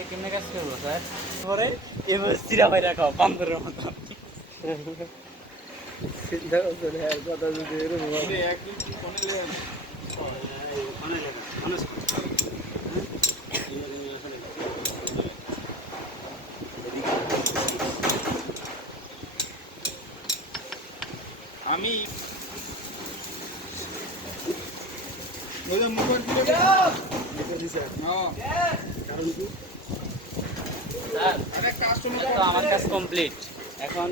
কেমনে কাজ করবো স্যার? পরে এবার চিরা ভাই রাখো বান্দরের মতো। চিন্তা করছেন হ্যাঁ কথা যদি এরকম একদিন কি ফোনে লেন আমি মোবাইল কারণ কি স্যার আমার কাজ কমপ্লিট এখন